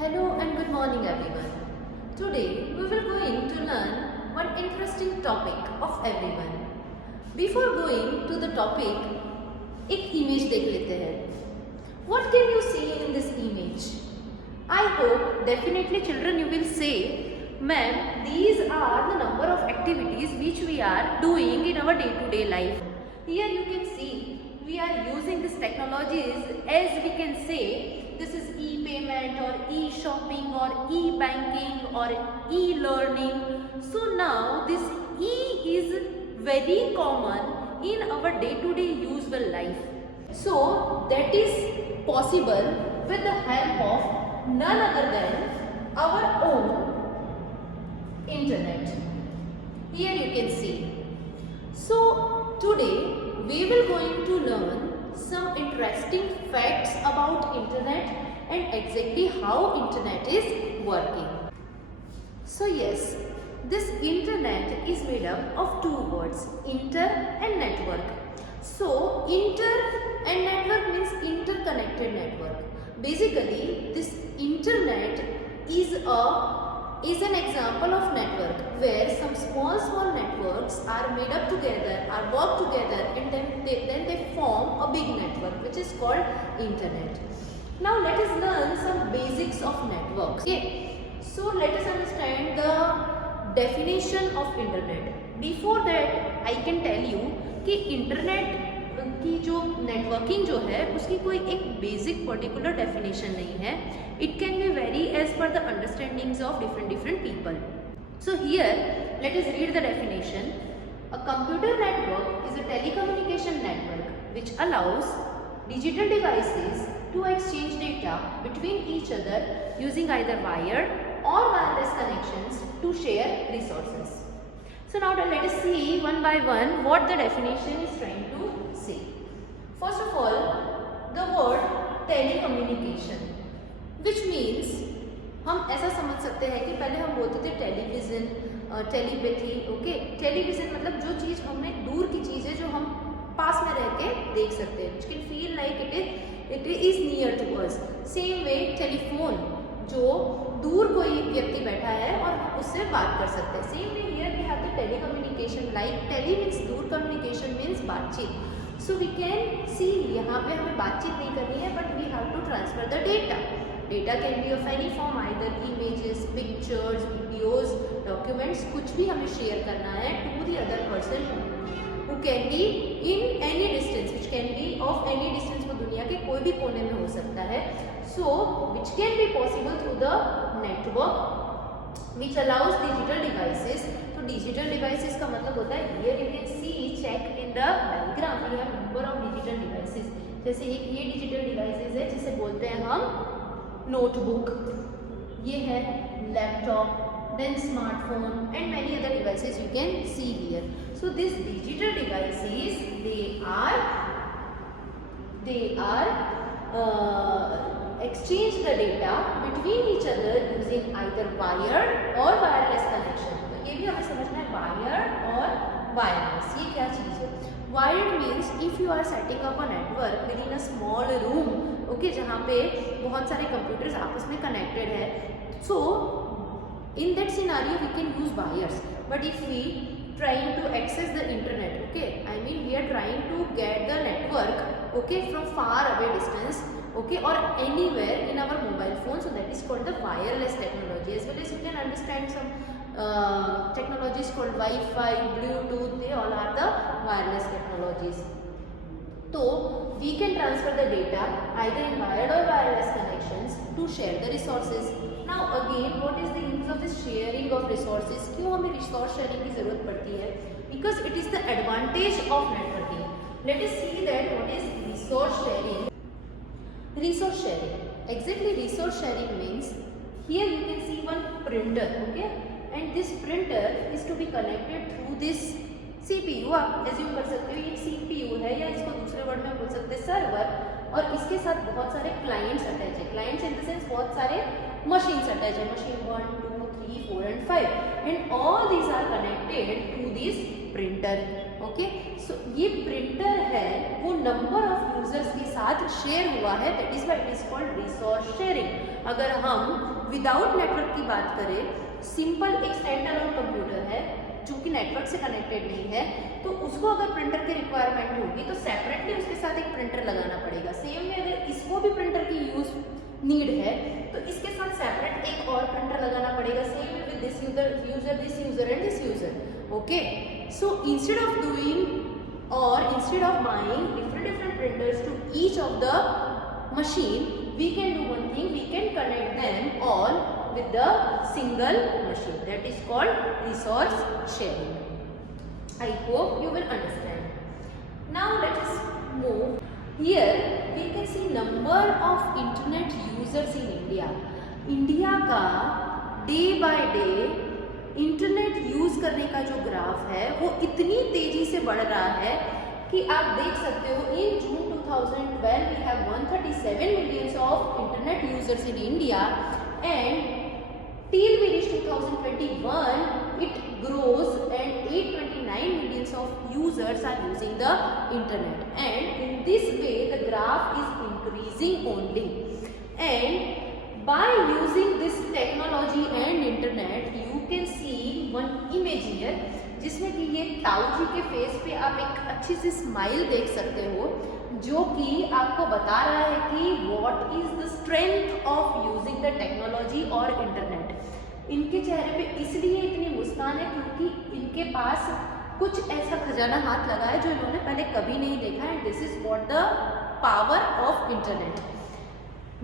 Hello and good morning everyone. Today we will going to learn one interesting topic of everyone. Before going to the topic, एक image देख लेते हैं. What can you see in this image? I hope definitely children you will say, ma'am, these are the number of activities which we are doing in our day-to-day life. Here you can see we are using these technologies, as we can say this is e-payment or e-shopping or e-banking or e-learning. So now this e is very common in our day-to-day usual life. So that is possible with the help of none other than our own internet. Here you can see. So today we will going to learn some interesting facts about internet and exactly how internet is working. So yes, this internet is made up of two words, inter and network. So inter and network means interconnected network. Basically this internet is an example of network where some small networks are made up together, are work together, and then they form a big network which is called internet. Now let us learn some basics of networks. Okay, so let us understand the definition of internet. Before that I can tell you कि internet की जो networking जो है उसकी कोई एक basic particular definition नहीं है. It can be very as per the understandings of different people. So here let us read the definition. A computer network is a telecommunication network which allows digital devices to exchange data between each other using either wired or wireless connections to share resources. So now let us see one by one what the definition is trying to say. First of all, the word telecommunication, which means हम ऐसा समझ सकते हैं कि पहले हम बोलते थे टेलीविज़न, टेलीपैथी. ओके, टेलीविज़न मतलब जो चीज़ हमें दूर की चीज़ है जो हम पास में रह के देख सकते हैं, which can feel like it is near to us. Same way telephone, जो दूर कोई व्यक्ति बैठा है और हम उससे बात कर सकते हैं. Same way here we have the telecommunication. Like tele means दूर, कम्युनिकेशन मीन्स बातचीत. सो वी कैन सी यहाँ पे हमें बातचीत नहीं करनी है but we have to transfer the data. Data can be of any form, either images, pictures, videos, documents, कुछ भी हमें शेयर करना है to the other person who can be in any distance, which can be of any distance. वो दुनिया के कोई भी कोने में हो सकता है. So which can be possible through the network which allows digital devices. तो digital devices का मतलब होता है, here you can see, check in the diagram, we have number of digital devices. जैसे एक ये digital devices है जिसे बोलते हैं हम नोटबुक, ये है laptop, then smartphone and many other devices you can see here. So these digital devices, they are exchange the data between each other using either wired or wireless connection. तो ये भी हमें समझना है wired और wireless, ये क्या चीज़ है. Wired means if you are setting up a network within a small room, okay, जहाँ पे बहुत सारे computers आपस में connected है. So in that scenario we can use wires. But if we trying to access the internet, okay, I mean we are trying to get the network, okay, from far away distance, okay, or anywhere in our mobile phone, so that is called the wireless technology. As well as you can understand some technologies called Wi-Fi, Bluetooth, they all are the wireless technologies. So we can transfer the data either in wired or wireless connections to share the resources. Now again, what is the use of this sharing of resources? क्यों हमें resource sharing की ज़रूरत पड़ती है? Because it is the advantage of networking. Let us see that what is resource sharing. Resource sharing. Exactly, resource sharing means here you can see one printer, okay, and this printer is to be connected through this CPU. आप assume कर सकते हो ये CPU है, या इसको दूसरे word में बोल सकते हैं सर्वर, और इसके साथ बहुत सारे क्लाइंट्स अटैच है. क्लाइंट्स इन द सेंस बहुत सारे machines attached, machine 1, 2, 3, 4 and 5, and all these are connected to this printer. Okay. So ये प्रिंटर है वो नंबर ऑफ यूजर्स के साथ शेयर हुआ है, that is why it is called resource sharing. अगर हम विदाउट नेटवर्क की बात करें, सिंपल एक स्टैंड अलोन कंप्यूटर है जो कि नेटवर्क से कनेक्टेड नहीं है, तो उसको अगर प्रिंटर की रिक्वायरमेंट होगी तो सेपरेटली उसके साथ एक प्रिंटर लगाना पड़ेगा। सेम में अगर इसको भी प्रिंटर की यूज नीड है तो इसके साथ सेपरेट एक और प्रिंटर लगाना पड़ेगा। सेम में with this user and this user. Okay, so instead of doing और instead of buying different printers to each of the machine, we can do one thing, we can connect them all with the single machine, that is called resource sharing. I hope you will understand. Now let us move. Here we can see number of internet users in India. India का day by day internet use करने का जो graph है वो इतनी तेजी से बढ़ रहा है कि आप देख सकते हो इन जून 2012 we have 137 millions of internet users in India, and till we reach 2021 it grows and 829 millions of users are using the internet, and in this way the graph is increasing only. And by using this technology and internet you can see one image here, जिसमें कि ये ताऊ जी के face पे आप एक अच्छी सी smile देख सकते हो, जो कि आपको बता रहा है कि what is the strength of using the technology और इंटरनेट। इनके चेहरे पे इसलिए इतनी मुस्कान है क्योंकि इनके पास कुछ ऐसा खजाना हाथ लगा है जो इन्होंने पहले कभी नहीं देखा है। This is what the power of internet.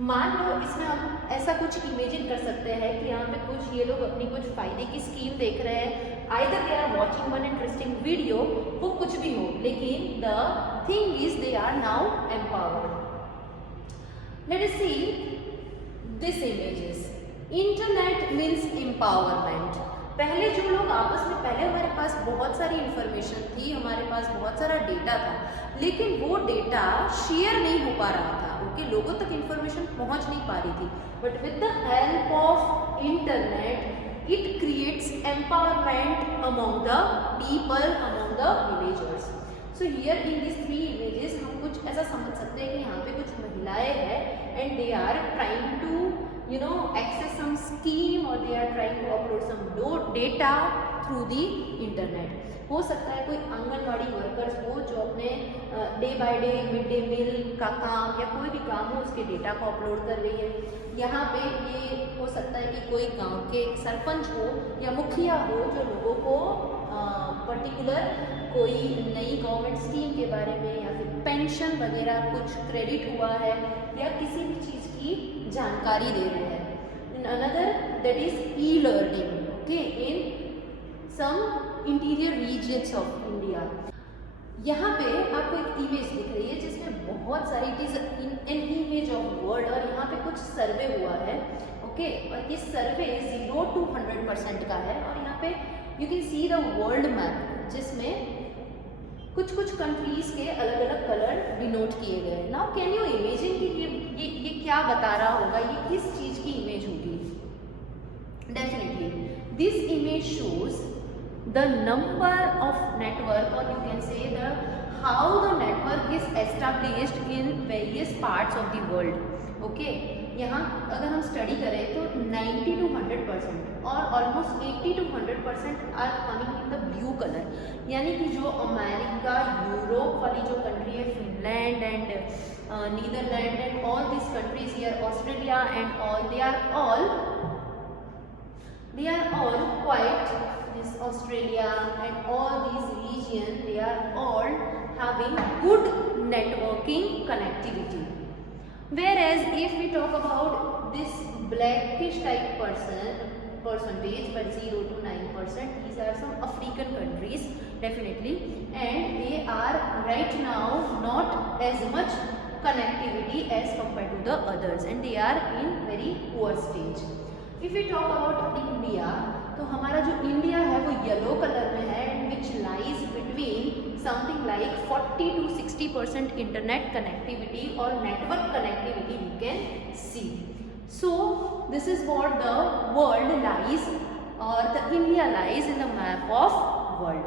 मान लो इसमें हम ऐसा कुछ इमेजिन कर सकते हैं कि यहाँ पे कुछ ये लोग अपनी कुछ फायदे की स्कीम देख रहे हैं, either they are watching one interesting video, वो कुछ भी हो, लेकिन the thing is they are now empowered. Let us see this images. Internet means empowerment. पहले जो लोग आपस में, पहले हमारे पास बहुत सारी इंफॉर्मेशन थी, हमारे पास बहुत सारा डेटा था, लेकिन वो डेटा शेयर नहीं हो पा रहा था, ओके, लोगों तक इंफॉर्मेशन पहुंच नहीं पा रही थी। But with the help of internet it creates empowerment among the people, among the villagers. So here in this 3 images हम कुछ ऐसा समझ सकते हैं कि यहाँ पे कुछ महिलाएं हैं and they are trying to access some scheme, or they are trying to upload some data through the internet. हो सकता है कोई आंगनवाड़ी वर्कर्स हो जो अपने day by day mid day meal का काम या कोई भी काम हो उसके डेटा को अपलोड कर रही है। यहाँ पे ये हो सकता है कि कोई गांव के सरपंच हो या मुखिया हो जो लोगों को पर्टिकुलर कोई नई गवर्नमेंट स्कीम के बारे में या फिर पेंशन वगैरह कुछ क्रेडिट हुआ है या किसी भी चीज़ की जानकारी दे रहे हैं। Another that is e learning, okay, in some interior regions of India. यहाँ पे आपको एक इमेज दिख रही है जिसमें बहुत सारी, it is an image of world, और यहाँ पे कुछ सर्वे हुआ है, ओके, और ये सर्वे 0 to 100% का है, और यहाँ पे you can see the world map जिसमें कुछ कुछ कंट्रीज के अलग अलग कलर डिनोट किए गए हैं। नाउ कैन यू इमेजिन कि ये क्या बता रहा होगा, ये किस चीज़ की इमेज होगी? Definitely this image shows the number of network, और you can say the how the network is established in various parts of the world. Okay, यहाँ अगर हम स्टडी करें तो 90 to 100% और almost 80 to 100% are coming in the blue colour, यानी कि जो अमेरिका, यूरोप वाली जो कंट्री है, Finland and Netherland and all this countries here, Australia and all, they are all quite, this Australia and all these regions, they are all having good networking connectivity. Whereas if we talk about this blackish type percentage, but 0 to 9%, these are some African countries definitely, and they are right now not as much connectivity as compared to the others, and they are in very poor stage. If we talk about India, तो हमारा जो India है वो yellow colour में है, which lies between something like 40 to 60% internet connectivity or network connectivity we can see. So this is what the world lies, or the India lies in the map of world.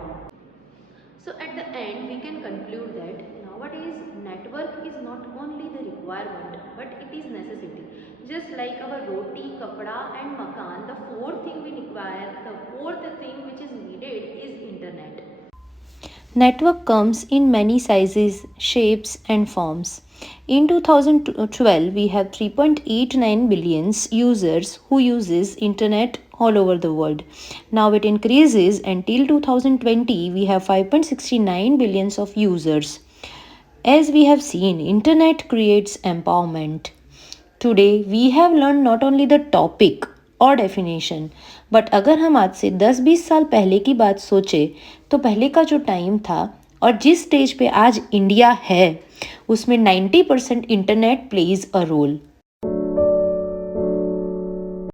So at the end, we can conclude that nowadays network is not only the requirement but it is necessity. Just like our roti, kapda and makan, the fourth thing we require, the fourth thing which is needed is internet. Network comes in many sizes, shapes, and forms. In 2012, we have 3.89 billion users who uses internet all over the world. Now it increases until 2020 we have 5.69 billions of users. As we have seen, internet creates empowerment. Today we have learned not only the topic और definition but अगर हम आज से 10-20 साल पहले की बात सोचें तो पहले का जो टाइम था और जिस स्टेज पे आज इंडिया है उसमें 90% इंटरनेट प्लेज अ रोल.